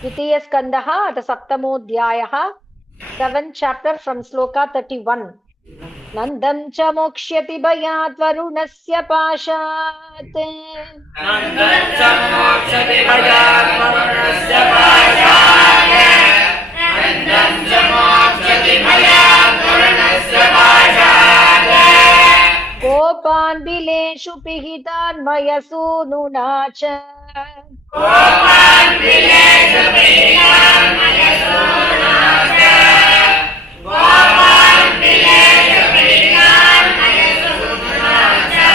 Dvitiya Skandaha, the Saptamodhyayaha, 7th chapter from Sloka 31. Nandam cha mokshyati bhayat varunasya pashat. Nandam cha mokshyati bhayat varunasya pashat. Nandam cha mokshyati bhayat varunasya pashat. Gopan bileshu pihitan maya sununa cha. Gopan bileshu pihitan maya sununa cha. Gopan bileshu pihitan maya sununa cha.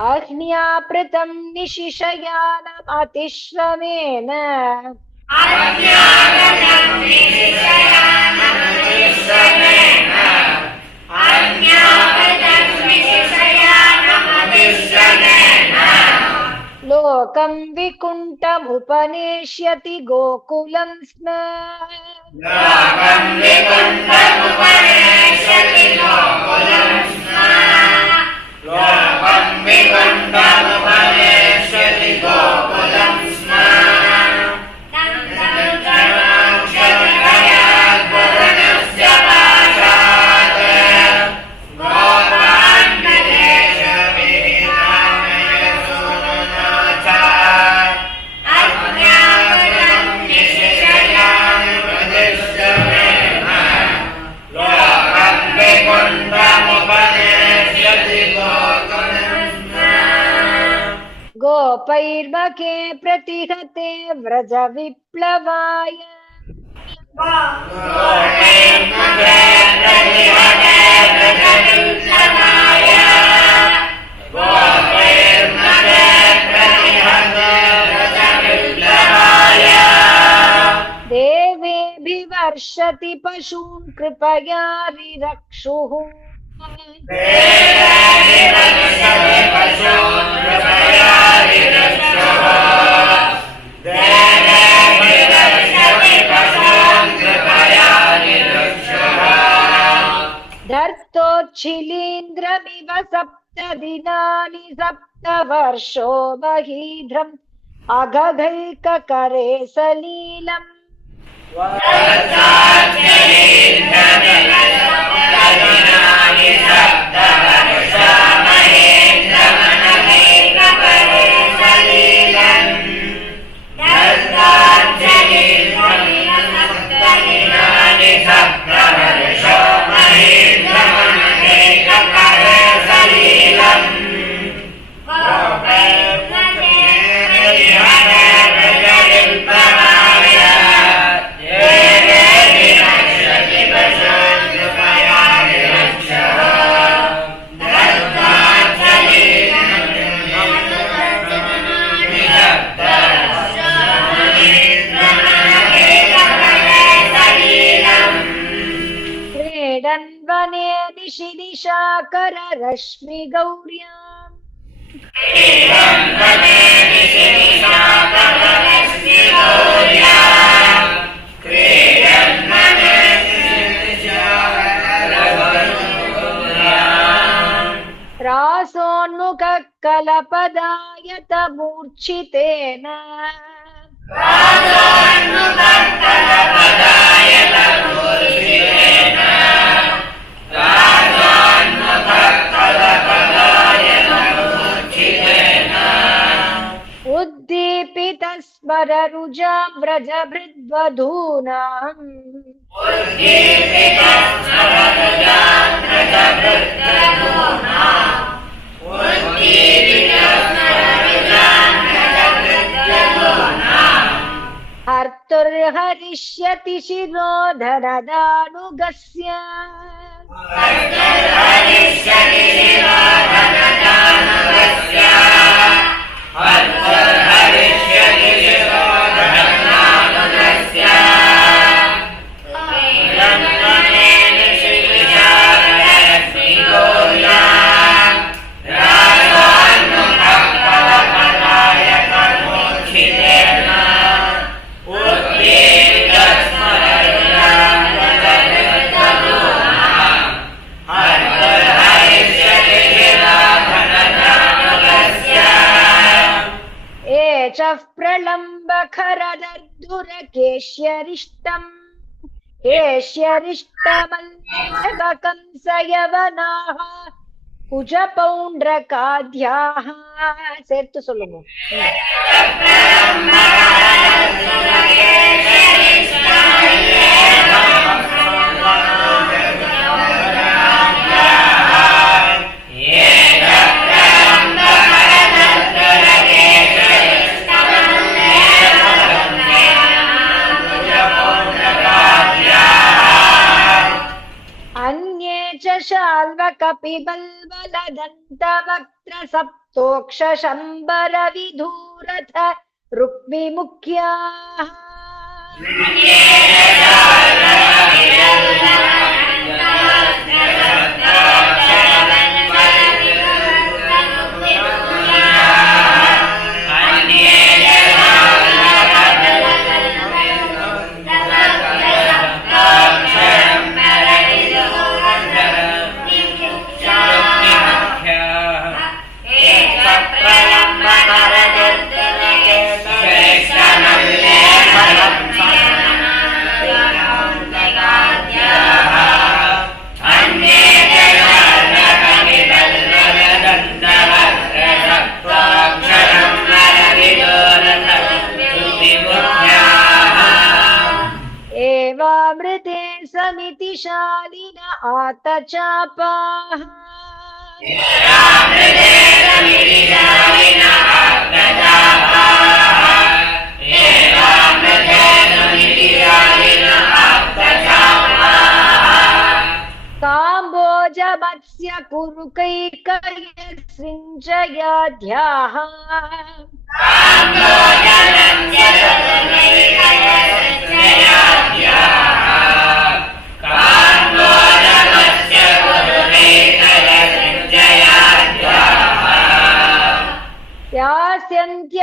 Agnya pratam nishishayanam atishramena. Agnya pratam nishishayanam atishramena. Agnya pratam nishishayanam atishramena. Lokam vikuntam upaneshyati gokulam sna. Lokam vikuntam upaneshyati gokulam sna. Lokam vikuntam upaneshyati gokulam sna. Nandam cha mokshyati bhayat varunasya pashat. Gopan bileshu pihitan maya sununa cha. Ajñānatam nishishayanam atishramena. Lokam vikuntam upaneshyati gokulam sna. Gopairmake pratihate vraja viplavaya. Gopairmake pratihate vraja viplavaya. Gopairmake pratihate vraja viplavaya. Devebhivarshati pashun kripaya rirakshuh. Devebhivarshati pashun kripaya rirakshuh. Devebhivarshati pashun kripaya rirakshuh. Dhartochilindrameva saptadinani saptavarsho mahidram agagaikakare salilam. Dhartochilindrameva saptadinani saptavarsho mahidram agagaikakare salilam. Dhartochilindrameva saptadinani saptavarsho mahidram agagaikakare salilam. Gopairmake pratihate vraja viplavaya. Devebhivarshati pashun kripaya rirakshuh. Dhartochilindrameva saptadinani saptavarsho mahidram agagaikakare salilam. Kredan vane nishi nishakara rashmi gauryam. Idam vane nishisakara rashmi gauryam. Idam vane nishisakara rashmi gauryam. Rasonmukha kalapadayata murchitena. Rasonmukha kalapadayata murchitena. Rasonmukha kalapadayata murchitena. Uddipita smararujam vrajabhridvadhunam. Uddipita smararujam vrajabhridvadhunam. Uddipita smararujam vrajabhridvadhunam. Harturharishyati shirodhanadanugasya. Harturharishyati shirodhanadanugasya. Harturharishyati shirodhanadanugasya. Idam vane nishisakara rashmi gauryam. Rasonmukha kalapadayata murchitena. Uddipita smararujam vrajabhridvadhunam. Harturharishyati shirodhanadanugasya. च प्रलम्ब खरदर्दुरकेश्यरिष्टम् केश्यरिष्टमल्लकंसयवनाः कुजपौण्ड्रकाद्याः சேர்த்து சொல்லுங்க शाल्वकपिबल्वलदन्तवक्त्र सप्तोक्षशम्बर विधूरथ रुक्मिमुख्याः एवामृते समिति शालिन आतचापाः काम्बोजमत्स्य कुरुकैकयसृञ्जयाध्याः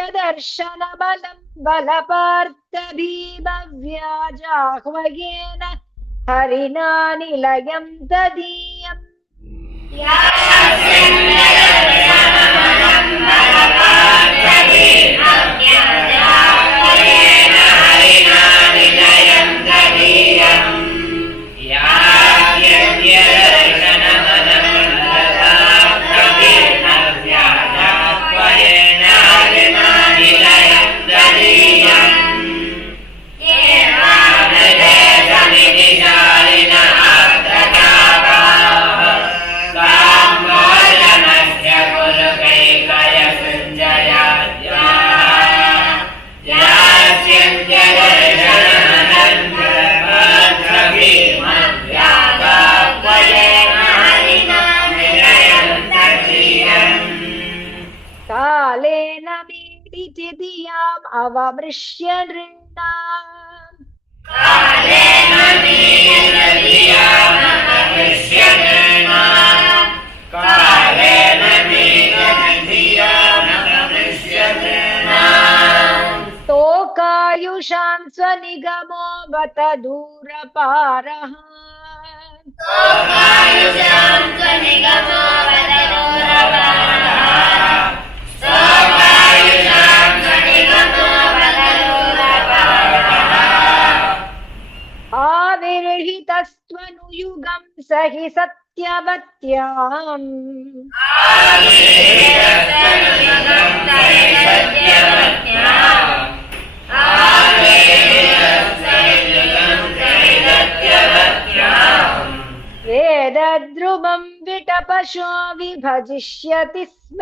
यास्यन्त्यदर्शनबलं बलपार्थभीमव्याजाह्वयेन हरिणा निलयं तदीयम् कालेन मीलिति धियाम् अवमृश्य नृणाम् तोकायुषां स्वनिगमो बत दूरपारः आविर्हितस्त्वनुयुगं स हि सत्यवत्याम् वेदद्रुमं विटपशो विभजिष्यति स्म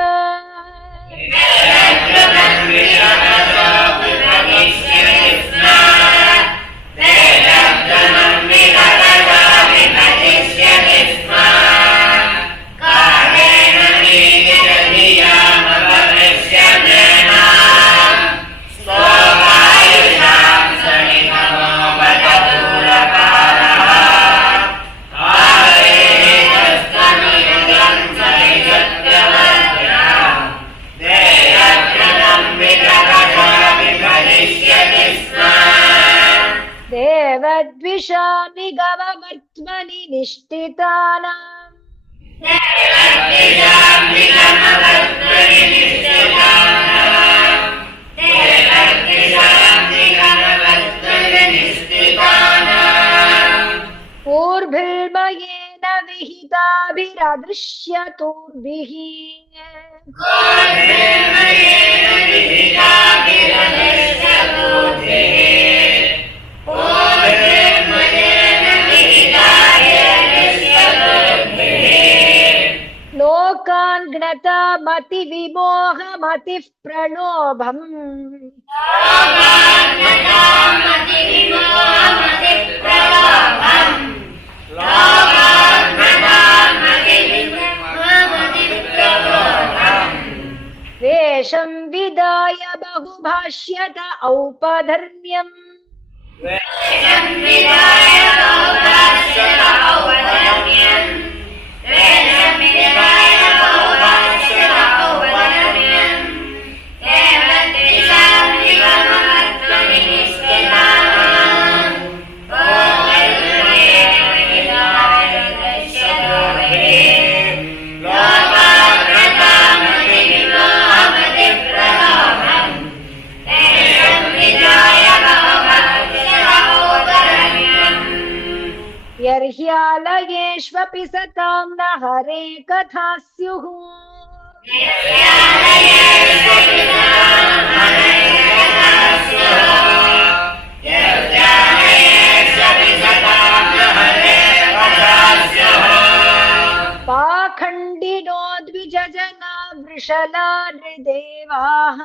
देवद्विषामि गववर्त्मनि निष्ठितानाम् दृश्यतोर्भिः लोकान् ज्ञता मति विमोहमतिः प्रणोभम् वेषं विदाय बहुभाष्यत औपधर्म्यम् यर्ह्यालयेष्वपि सतां न हरे कथा स्युः पाखण्डिनो द्विजजना वृषला नृदेवाः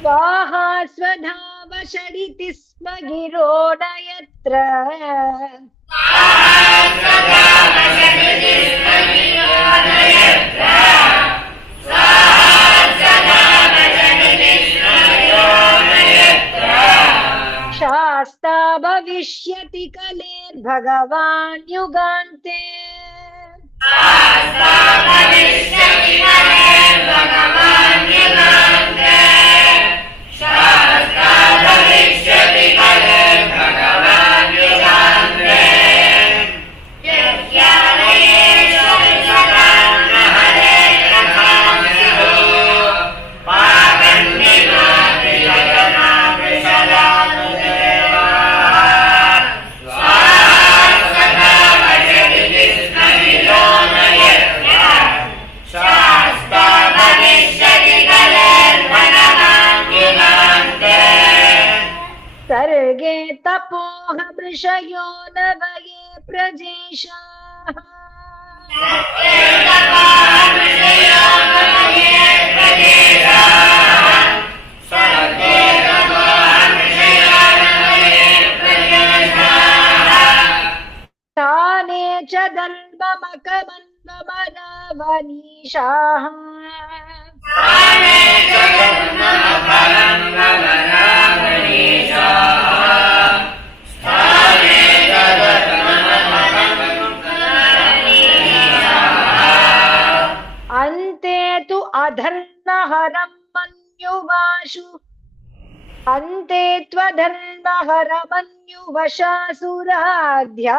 स्वाहा स्वधावशडिति स्म गिरो न यत्र शास्ता भविष्यति कलेर्भगवान् युगान्ते सर्गे तपोह वृषयो नवये प्रजेशाः ताने च दल्भमकमन्वमरावनीशाः अन्ते तु अधर्महरं मन्युवाशु अन्ते त्वधर्महरमन्युवशासुराध्या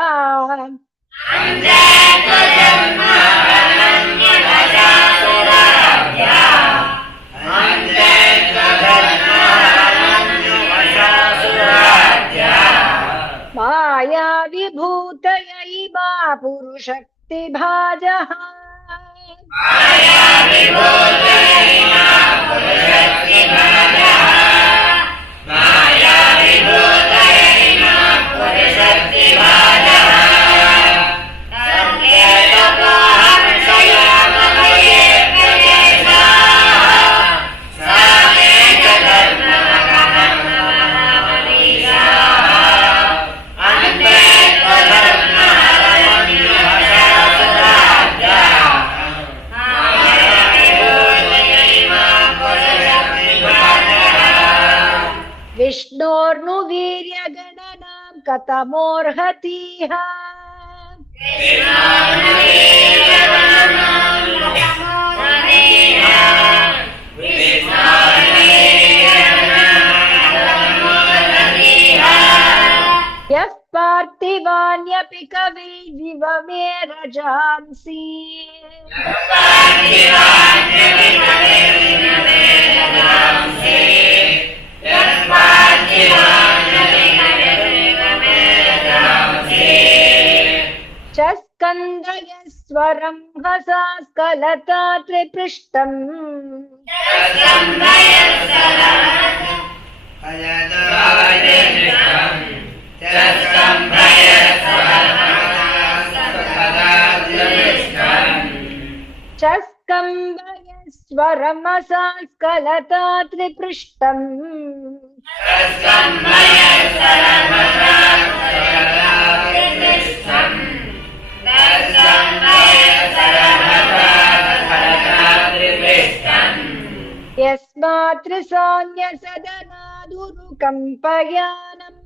माया विभूतय इमा पुरुषक्तिभाजः विष्णोर्नुवीर्यगणनां कथमोर्हतीह यः पार्थिवान्यपि कविरिव मे रजांसि च स्कन्दयस्वरं हसा स्खलता त्रिपृष्ठम् च स्कम्भयस्वरं हसा स्खलता त्रिपृष्ठम् यस्मात् त्रिसान्य सदनादुरुकम्पयानम्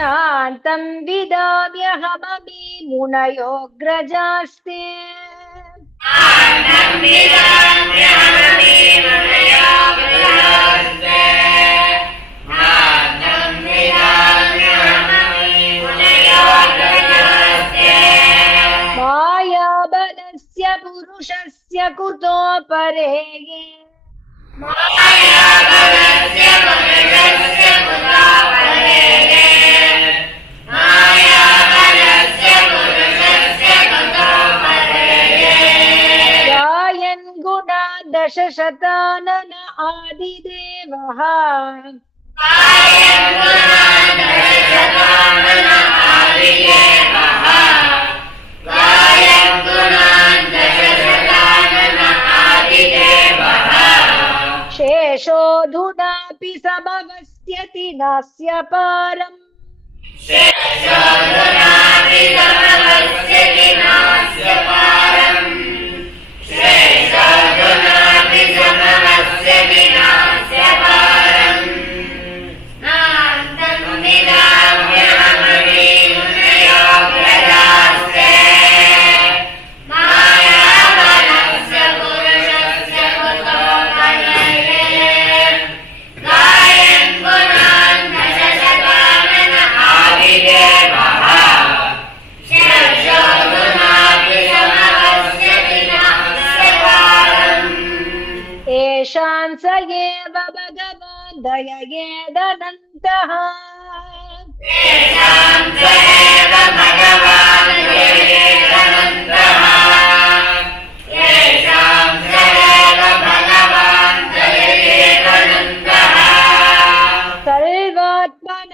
नान्तं विदाम्यहमपि मुनयोऽग्रजास्ते मायाबलस्य पुरुषस्य कुतो परेये गायन् गुणा दशशतानन आदिदेवः शेषोऽधुनापि समवस्थ्यति नास्य पारम् येषां स एव भगवान् दययेदनन्तः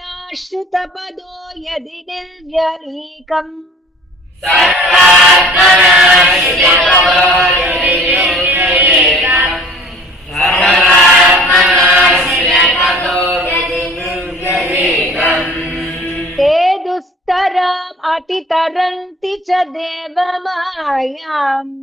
सर्वात्मनाश्रितपदो यदि निर्व्यलीकम् ते दुस्तराम् अतितरन्ति च देवमायाम्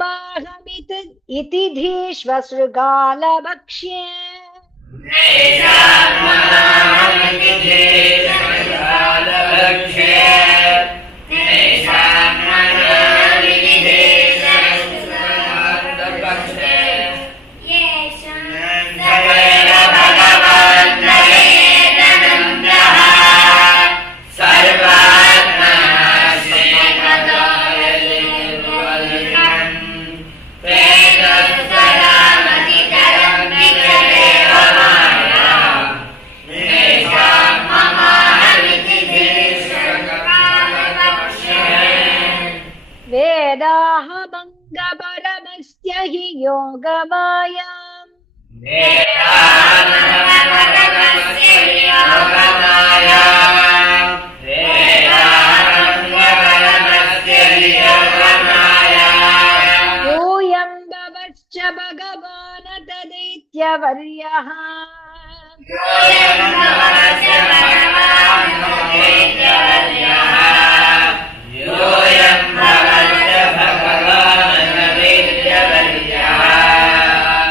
नैषाममाहमिति इति धीष्वसृगालभक्ष्ये वेदाहमङ्गपरमस्य हि योगमायाम् दैत्यवर्यः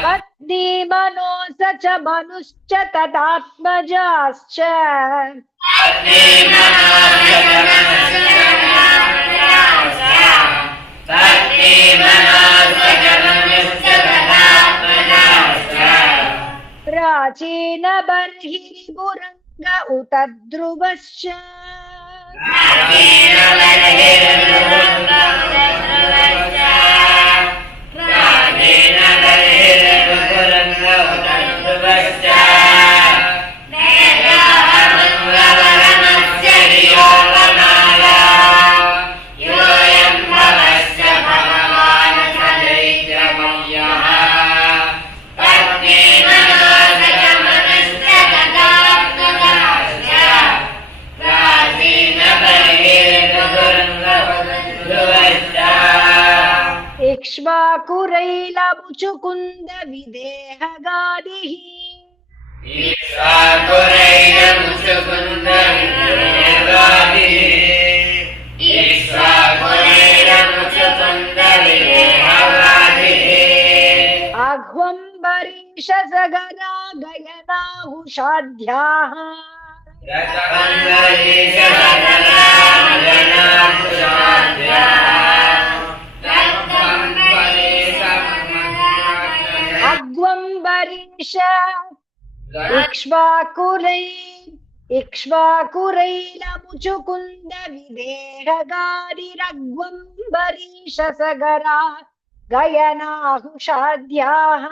पत्नी मनोस च मनुश्च तदात्मजाश्च प्राचीन बर्हिरिपुरङ्ग उत ध्रुवश्च इक्ष्वाकुरैलमुचुकुन्द विदेहगादिः आह्वम्बरीश सगरा गयनाहुषाढ्याः अग्वम्बरीश इक्ष्वाकुरैलमुचुकुन्द विदेहगादिरग्वम्बरीश सगरा गयनाहुषाढ्याः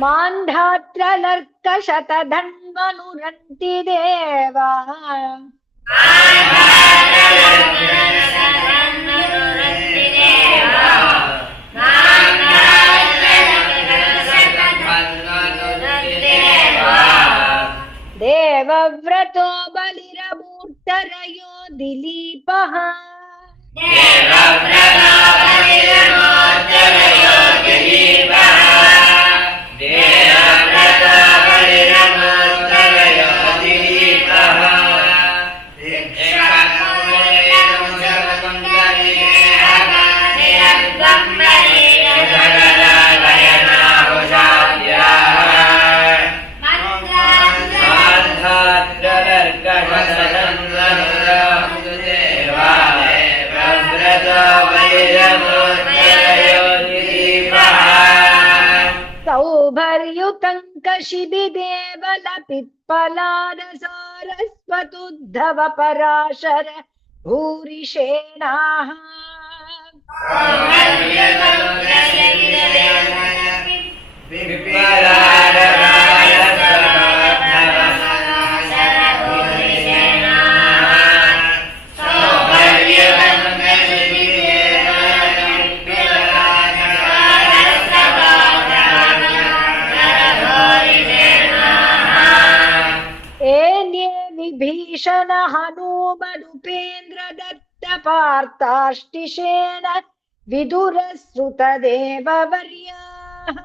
मान्धात्रलर्कशतधन्वनुरन्ति देवा देवव्रतो बलिरमूर्तरयो दिलीपः सौभर्युतङ्कशिबिदेवलपित्पलादसारस्वतुद्धव पराशर भूरिषेणाः विभीषण हनूमनुपेन्द्र दत्त पार्ताष्टिशेन विदुरश्रुत देववर्याः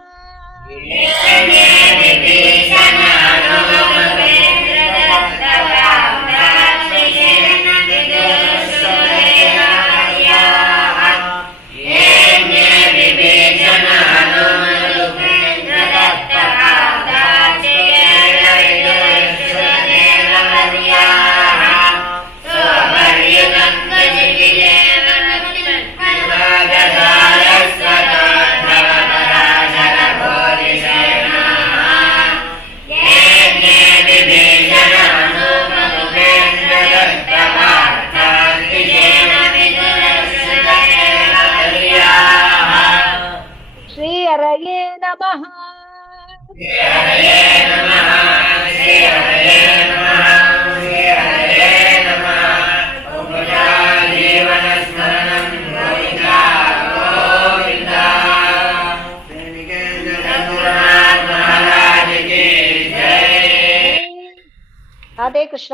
जीवन ರಾಧೇ ಕೃಷ್ಣ.